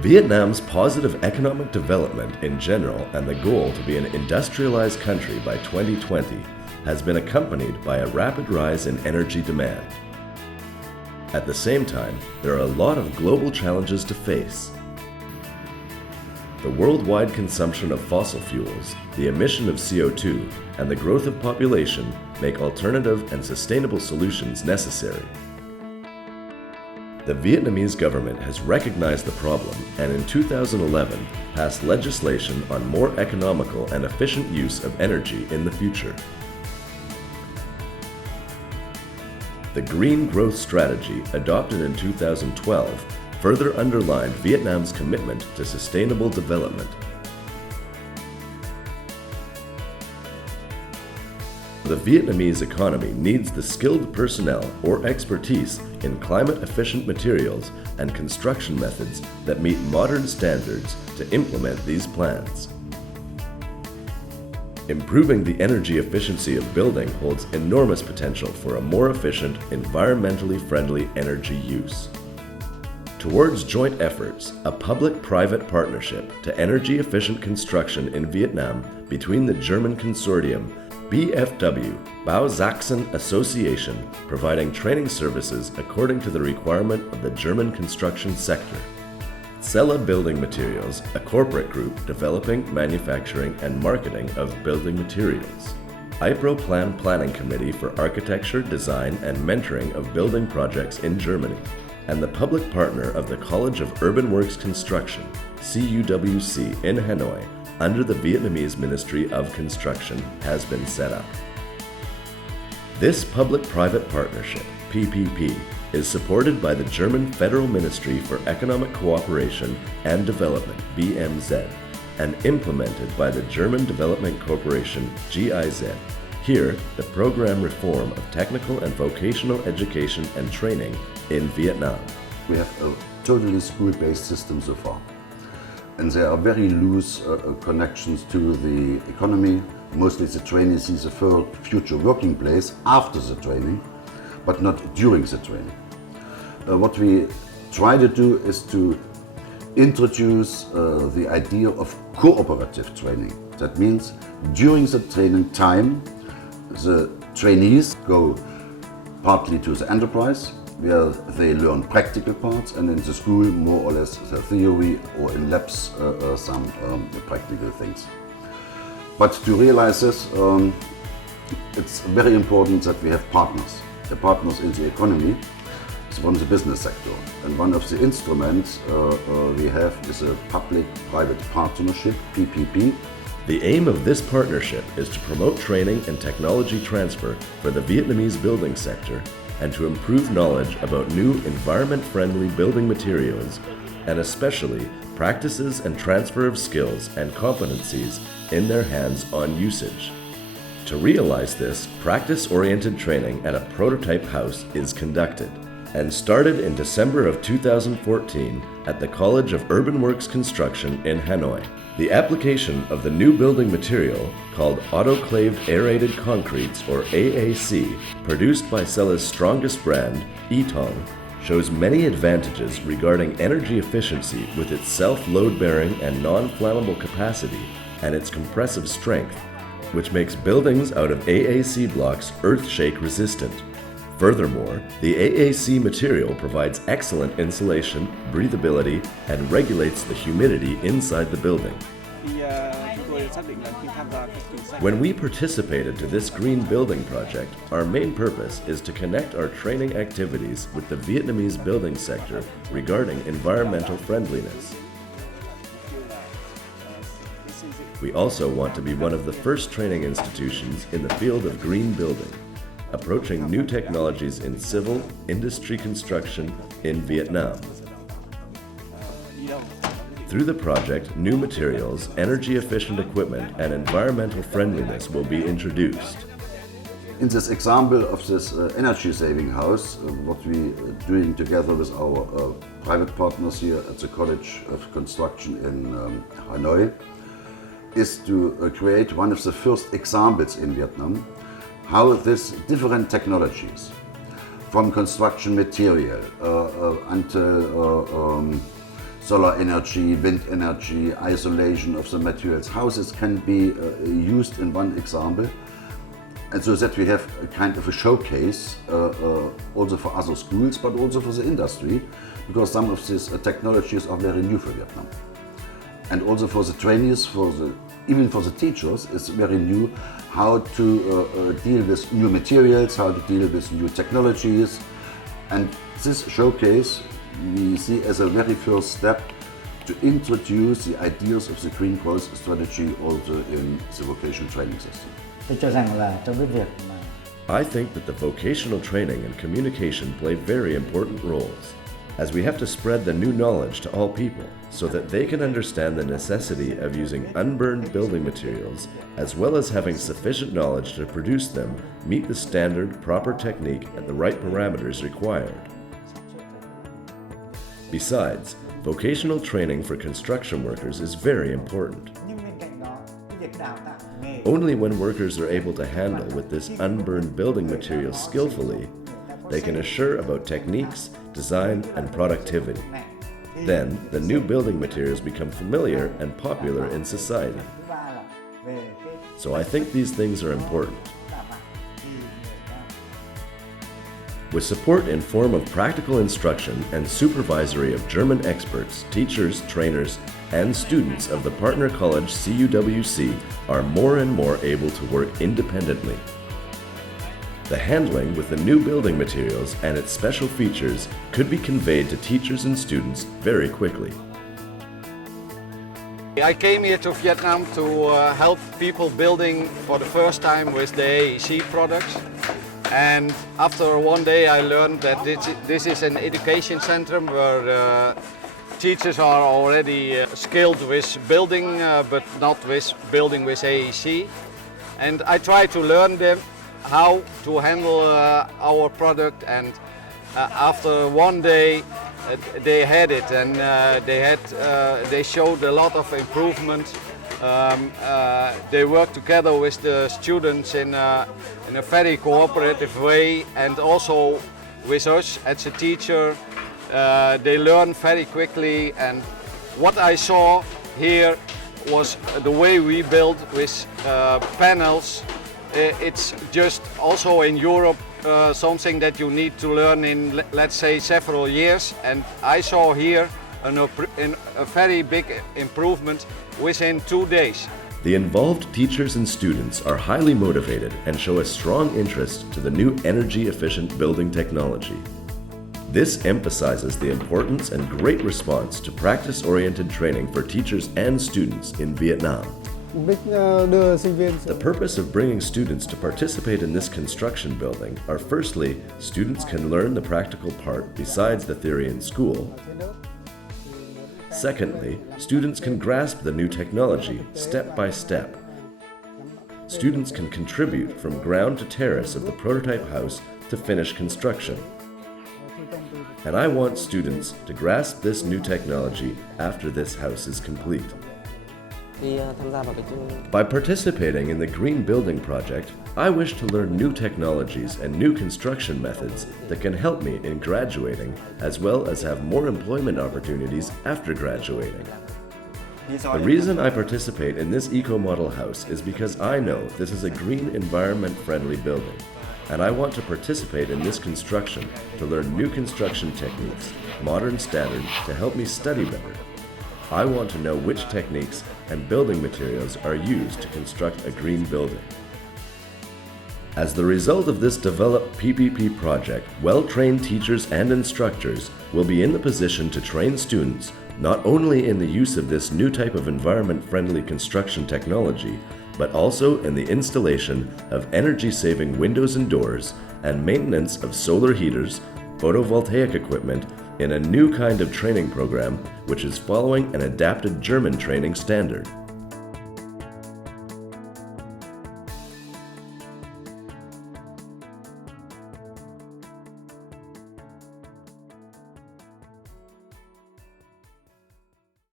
Vietnam's positive economic development in general and the goal to be an industrialized country by 2020 has been accompanied by a rapid rise in energy demand. At the same time, there are a lot of global challenges to face. The worldwide consumption of fossil fuels, the emission of CO2, and the growth of population make alternative and sustainable solutions necessary. The Vietnamese government has recognized the problem and in 2011 passed legislation on more economical and efficient use of energy in the future. The Green Growth Strategy, adopted in 2012, further underlined Vietnam's commitment to sustainable development. The Vietnamese economy needs the skilled personnel or expertise in climate-efficient materials and construction methods that meet modern standards to implement these plans. Improving the energy efficiency of building holds enormous potential for a more efficient, environmentally friendly energy use. Towards joint efforts, a public-private partnership to energy-efficient construction in Vietnam between the German consortium BFW, Bau Sachsen Association, providing training services according to the requirement of the German construction sector. Sella Building Materials, a corporate group developing, manufacturing, and marketing of building materials. IPRO Planning Committee for Architecture, Design, and Mentoring of Building Projects in Germany, and the public partner of the College of Urban Works Construction, CUWC, in Hanoi, under the Vietnamese Ministry of Construction, has been set up. This public-private partnership, PPP, is supported by the German Federal Ministry for Economic Cooperation and Development, BMZ, and implemented by the German Development Corporation, GIZ. Here, the program reform of technical and vocational education and training in Vietnam. We have a totally school-based system so far. And there are very loose connections to the economy. Mostly the trainee sees a future working place after the training, but not during the training. What we try to do is to introduce the idea of cooperative training. That means during the training time, the trainees go partly to the enterprise, where they learn practical parts, and in the school more or less the theory, or in labs some practical things. But to realize this, it's very important that we have partners. The partners in the economy is from the business sector, and one of the instruments we have is a public-private partnership, PPP. The aim of this partnership is to promote training and technology transfer for the Vietnamese building sector and to improve knowledge about new environment-friendly building materials, and especially practices and transfer of skills and competencies in their hands-on usage. To realize this, practice-oriented training at a prototype house is conducted and started in December of 2014 at the College of Urban Works Construction in Hanoi. The application of the new building material, called autoclaved aerated concretes or AAC, produced by Sella's strongest brand, Ytong, shows many advantages regarding energy efficiency with its self-load-bearing and non-flammable capacity and its compressive strength, which makes buildings out of AAC blocks earth-shake resistant. Furthermore, the AAC material provides excellent insulation, breathability, and regulates the humidity inside the building. When we participated to this green building project, our main purpose is to connect our training activities with the Vietnamese building sector regarding environmental friendliness. We also want to be one of the first training institutions in the field of green building, approaching new technologies in civil industry construction in Vietnam. Through the project, new materials, energy-efficient equipment, and environmental friendliness will be introduced. In this example of this energy-saving house, what we are doing together with our private partners here at the College of Construction in Hanoi, is to create one of the first examples in Vietnam how these different technologies, from construction material until solar energy, wind energy, isolation of the materials, how this can be used in one example. And so that we have a kind of a showcase also for other schools, but also for the industry, because some of these technologies are very new for Vietnam. And also for the trainees, even for the teachers, it's very new how to deal with new materials, how to deal with new technologies. And this showcase we see as a very first step to introduce the ideas of the Green Growth Strategy also in the vocational training system. Tôi cho rằng là trong cái việc mà I think that the vocational training and communication play very important roles, as we have to spread the new knowledge to all people so that they can understand the necessity of using unburned building materials, as well as having sufficient knowledge to produce them meet the standard, proper technique, and the right parameters required. Besides, vocational training for construction workers is very important. nhưng bên cạnh đó cái việc đào tạo nghề Only when workers are able to handle with this unburned building material skillfully, they can assure about techniques, design, and productivity. Then, the new building materials become familiar and popular in society. thứ ba là về cái So I think these things are important. đảm bảo thì người ta With support in form of practical instruction and supervisory of German experts, teachers, trainers, and students of the partner college CUWC are more and more able to work independently. The handling with the new building materials and its special features could be conveyed to teachers and students very quickly. I came here to Vietnam to help people building for the first time with the AEC products. And after one day I learned that this is an education center where teachers are already skilled with building, but not with building with AEC. And I try to learn them how to handle our product, and after one day they had it, and they showed a lot of improvement. They work together with the students in a very cooperative way, and also with us as a teacher. They learn very quickly, and what I saw here was the way we build with panels. It's just also in Europe something that you need to learn in, let's say, several years, and I saw here a very big improvement within 2 days. The involved teachers and students are highly motivated and show a strong interest to the new energy-efficient building technology. This emphasizes the importance and great response to practice-oriented training for teachers and students in Vietnam. Mục đích đưa sinh viên The purpose of bringing students to participate in this construction building are, firstly, students can learn the practical part besides the theory in school. Secondly, students can grasp the new technology step by step. Students can contribute from ground to terrace of the prototype house to finish construction. And I want students to grasp this new technology after this house is complete. By participating in the Green Building Project, I wish to learn new technologies and new construction methods that can help me in graduating, as well as have more employment opportunities after graduating. The reason I participate in this eco-model house is because I know this is a green, environment-friendly building, and I want to participate in this construction to learn new construction techniques, modern standards to help me study better. I want to know which techniques and building materials are used to construct a green building. As the result of this developed PPP project, well-trained teachers and instructors will be in the position to train students not only in the use of this new type of environment-friendly construction technology, but also in the installation of energy-saving windows and doors and maintenance of solar heaters, photovoltaic equipment, in a new kind of training program which is following an adapted German training standard.